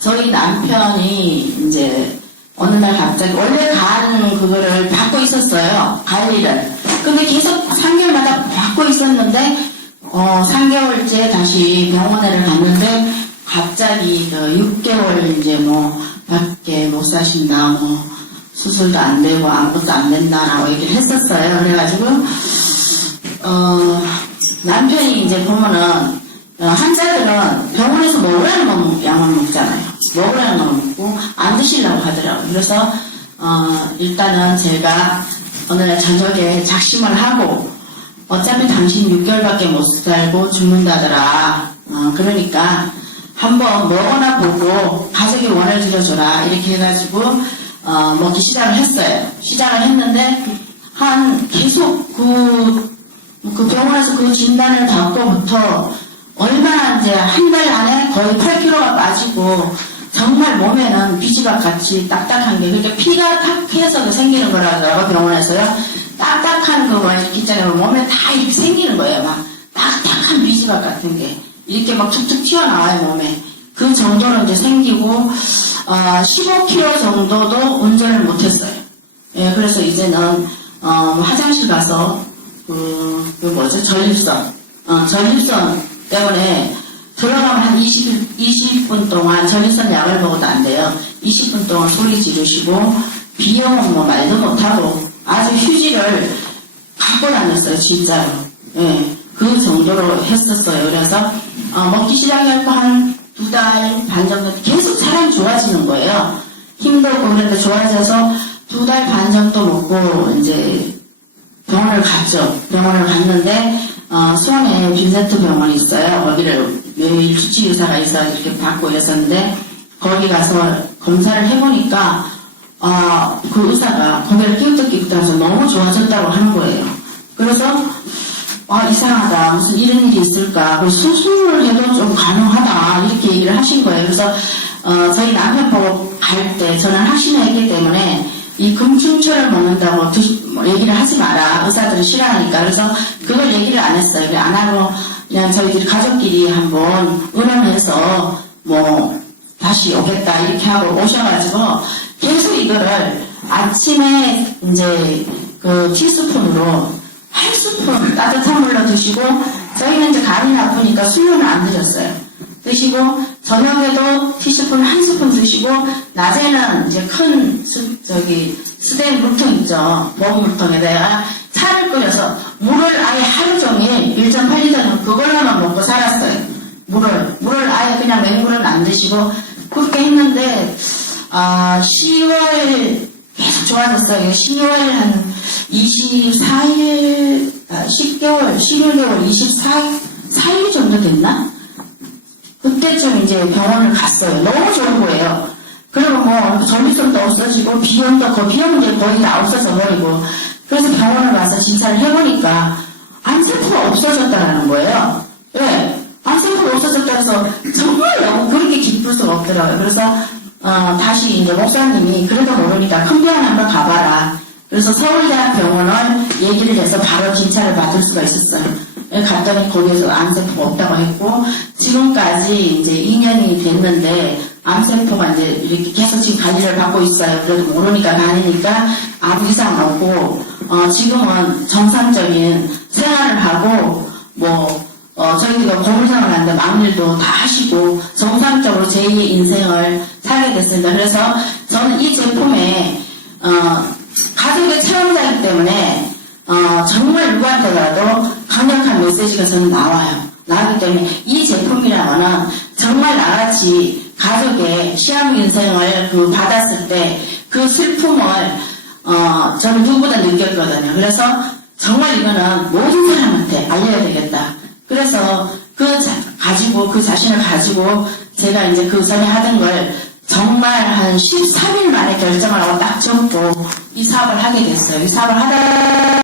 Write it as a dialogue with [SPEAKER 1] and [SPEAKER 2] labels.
[SPEAKER 1] 저희 남편이 이제 어느 날 갑자기 원래 간 그거를 받고 있었어요. 관리를. 근데 계속 3개월마다 받고 있었는데 어 3개월째 다시 병원에를 갔는데 갑자기 그 6개월 이제 뭐 밖에 못 사신다 뭐 수술도 안 되고 아무것도 안 된다라고 얘기를 했었어요. 그래가지고 어, 남편이 이제 보면은, 어, 환자들은 병원에서 먹으라는 거 양을 먹잖아요. 먹으라는 거 먹고, 안 드시려고 하더라고요. 그래서, 어, 일단은 제가 어느 날 저녁에 작심을 하고, 어차피 당신 6개월밖에 못 살고 죽는다더라. 어, 그러니까, 한번 먹어나 보고, 가족이 원을 들여줘라. 이렇게 해가지고, 어, 먹기 시작을 했어요. 시작을 했는데, 한, 계속 그, 그 병원에서 그 진단을 받고부터 얼마나 이제 한 달 안에 거의 8kg가 빠지고 몸에는 비지박 같이 딱딱한 게 그러니까 피가 탁해서 생기는 거라더라고 병원에서요. 딱딱한 거뭐 이렇게 있잖아요. 몸에 다 생기는 거예요. 막 딱딱한 비지박 같은 게 이렇게 막 툭툭 튀어나와요 몸에. 그 정도로 이제 생기고 어, 15kg 정도도 운전을 못했어요. 예, 그래서 이제는 어, 뭐 화장실 가서 그, 그 뭐죠? 전립선. 어, 전립선 때문에 20, 20분 동안 전립선 약을 먹어도 안 돼요. 20분 동안 소리 지르시고, 비염은 뭐 말도 못하고, 아주 휴지를 갖고 다녔어요, 진짜로. 예, 그 정도로 했었어요. 그래서, 어, 먹기 시작해갖고 한 두 달 반 정도 계속 사람이 좋아지는 거예요. 힘도 없고 그런데 좋아져서 두 달 반 정도 먹고, 이제, 병원을 갔죠. 병원을 갔는데 어, 수원에 빈센트 병원이 있어요. 거기를 매일 주치의사가 있어 이렇게 받고 있었는데 거기 가서 검사를 해보니까 어, 그 의사가 고개를 끼우덕끼우덕해서 너무 좋아졌다고 하는 거예요. 그래서 아 이상하다 무슨 이런 일이 있을까 그 수술을 해도 좀 가능하다 이렇게 얘기를 하신 거예요. 그래서 어, 저희 남편 보고 갈 때 저는 확신했기 때문에 이 금충초를 먹는다고 드시- 뭐 얘기를 하지 마라. 의사들은 싫어하니까. 그래서 그걸 얘기를 안 했어요. 안 하고 그냥 저희들이 가족끼리 한번 의논해서 뭐 다시 오겠다 이렇게 하고 오셔가지고 계속 이거를 아침에 이제 그 티스푼으로 한 스푼 따뜻한 물로 드시고 저희는 이제 간이 나쁘니까 수유는 안 드렸어요. 드시고 저녁에도 티스푼 한 스푼 드시고 낮에는 이제 큰 수, 저기 수대 물통 있죠 먹 물통에다가 차를 끓여서 물을 아예 하루 종일 1.8 리터는 그걸로만 먹고 살았어요 물을 물을 아예 그냥 맹물은 안 드시고 그렇게 했는데 아 10월 계속 좋아졌어요 10월 한 24일 아, 10개월 11개월 24일 4일 정도 됐나? 그때쯤 이제 병원을 갔어요. 너무 좋은 거예요. 그리고 뭐 전립선도 없어지고 비염도 거 비염은 이제 거의 다 없어져 버리고 그래서 병원을 가서 진찰을 해보니까 암세포가 없어졌다는 거예요. 왜? 암세포가 없어졌다 해서 정말 너무 그렇게 기쁠 수가 없더라고요. 그래서 어, 다시 이제 목사님이 그래도 모르니까 큰 병원 한번 가봐라. 그래서 서울대학병원을 얘기를 해서 바로 진찰을 받을 수가 있었어요. 예, 갔더니 거기에서 암세포가 없다고 했고 지금까지 이제 2년이 됐는데 암세포가 이제 이렇게 계속 지금 관리를 받고 있어요. 그래도 모르니까 다니니까 아무 이상 없고 어, 지금은 정상적인 생활을 하고 뭐 어, 저희가 고물상을 하는데 막일도 다 하시고 정상적으로 제2의 인생을 살게 됐습니다. 그래서 저는 이 제품에 어, 가족의 체험자이기 때문에 어, 정말 누구한테라도 강력한 메시지가 저는 나와요. 나기 때문에 이 제품이라면은 정말 나같이 가족의 시험 인생을 그 받았을 때 그 슬픔을 어, 저는 누구보다 느꼈거든요. 그래서 정말 이거는 모든 사람한테 알려야 되겠다. 그래서 그 자- 가지고 그 자신을 가지고 제가 이제 그 전에 하던 걸 정말 한 13일 만에 결정을 하고 딱 접고 이 사업을 하게 됐어요. 이 사업을 하다